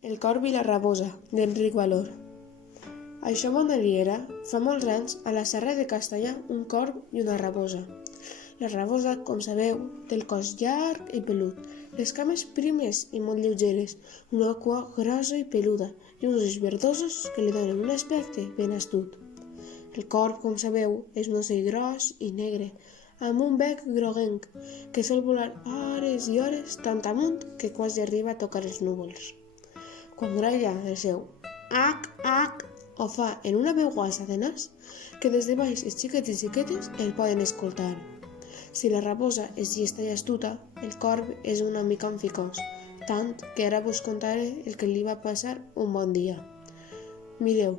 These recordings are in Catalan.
El corb i la rabosa, d'Enric Valor. Això era, fa molts anys, a la serra de Castellà, un corb i una rabosa. La rabosa, com sabeu, té el cos llarg i pelut, les cames primes i molt lleugeres, una cua grossa i peluda i uns ulls verdosos que li donen un aspecte ben astut. El corb, com sabeu, és un ocell gros i negre, amb un bec groguenc, que sol volar hores i hores tant amunt que quasi arriba a tocar els núvols. Quan gralla el seu «ac», ho fa en una veu guasa de nas que des de baix els xiquets i xiquetes el poden escoltar. Si la rabosa és llesta i astuta, el corb és una mica enficós, tant que ara vos contaré el que li va passar un bon dia. Mireu,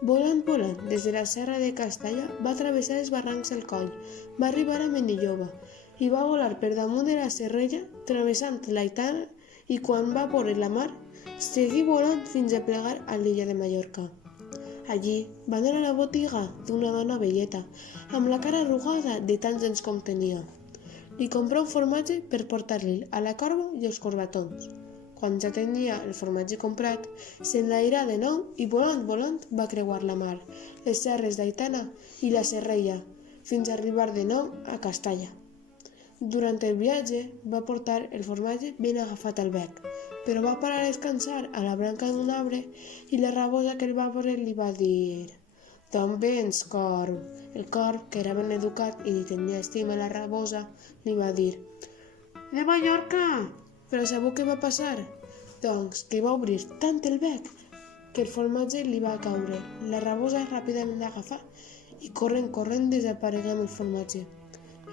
volant, des de la serra de Castellà va travessar els barrancs del coll, va arribar a Menilloba i va volar per damunt de la serrella travessant l'Aitana i quan va veure la mar, seguí volant fins a plegar a l'illa de Mallorca. Allí va anar a la botiga d'una dona velleta, amb la cara arrugada de tants anys com tenia. Li comprà un formatge per portar-li a la corba i els corbatons. Quan ja tenia el formatge comprat, s'enlairà de nou i volant va creuar la mar, les serres d'Aitana i la serrella, fins a arribar de nou a Castalla. Durant el viatge va portar el formatge ben agafat al bec, però va parar a descansar a la branca d'un arbre i la rabosa que el va veure li va dir «D'on vens, corb?» El corb, que era ben educat i li tenia estima a la rabosa, li va dir «De Mallorca!» Però sabeu què va passar? Doncs que va obrir tant el bec que el formatge li va caure. La rabosa ràpidament l'agafà i corrent desaparegué amb el formatge.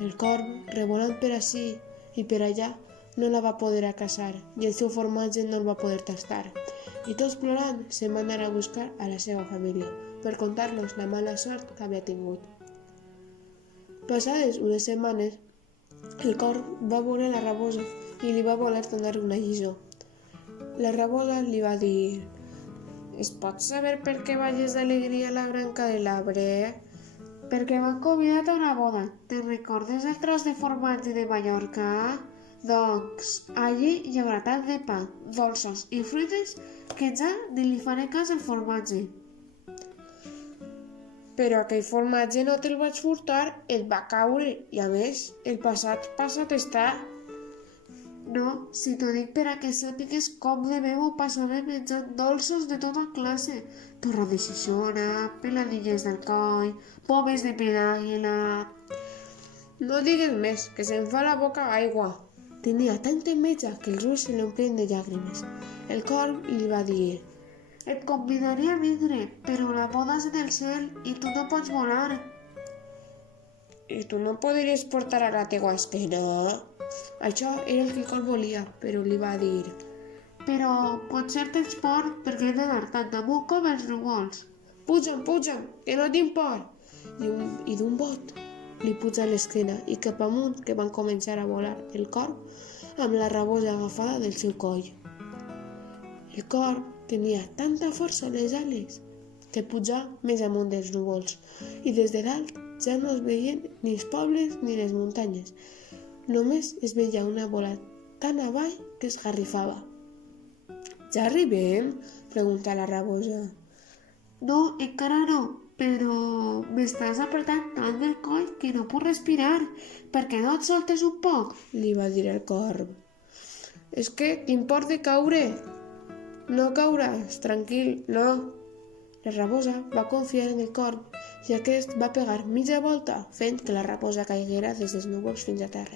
El corb, revolant per ací i per allà, no la va poder caçar i el seu formatge no el va poder tastar. I tots plorant se'n van anar a buscar a la seva família per contar-los la mala sort que havia tingut. Passades unes setmanes, el corb va veure la rabosa i li va voler donar una lliçó. La rabosa li va dir «Es pot saber per què balles d'alegria a la branca de l'arbre?» «Perquè m'han convidat a una boda. Te'n recordes el tros de formatge de Mallorca? Doncs allí hi haurà tant de pa, dolços i fruites que ja ni li faré cas al formatge». «Però aquell formatge no te'l vaig furtar, et va caure i a més el passat està». «No, si t'ho dic per a que sàpigues com de bé m'ho passaré menjant dolços de tota classe, torró de Xixona, peladilles del coll, pomes de pedàguila...» «No digues més, que se'm fa la boca aigua». Tenia tanta enveja que els ulls se li omplien de llàgrimes. El corb li va dir «Et convidaria a vindre, però la boda és en el cel i tu no pots volar». «I tu no podries portar a la teua esquena?» Això era el que el corb volia, però li va dir «Però potser tens por perquè he d'anar tant amunt com els núvols». Puja'm, que no tinc por!» I d'un bot li puja a l'esquena i cap amunt que van començar a volar el corb amb la rabosa agafada del seu coll. El corb tenia tanta força a les ales que pujà més amunt dels núvols i des de dalt ja no es veien ni els pobles ni les muntanyes. Només es veia una bola tan avall que esgarrifava. «Ja arribem?» pregunta la rabosa. «No, encara no, però m'estàs apretant tant del coll que no puc respirar. Per què no et soltes un poc?» li va dir el corb. «És que tinc por de caure». «No cauràs, tranquil, no». La rabosa va confiar en el corb i aquest va pegar mitja volta fent que la rabosa caiguera des dels núvols fins a terra.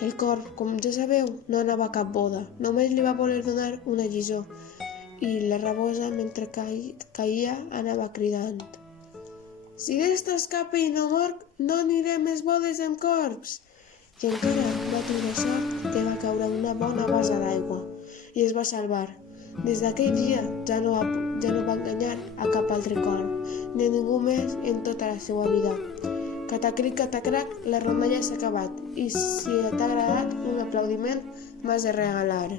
El corb, com ja sabeu, no anava a cap boda, només li va voler donar una lliçó i la rabosa, mentre caia, anava cridant «Si d'esta escape i no morc, no aniré més bodes amb corbs!» I encara va tenir sort que va caure una bona bassa d'aigua i es va salvar. Des d'aquell dia ja no va enganyar a cap altre corb, ni a ningú més en tota la seva vida. Catacric, catacrac, la rondalla s'ha acabat i si t'ha agradat un aplaudiment m'has de regalar.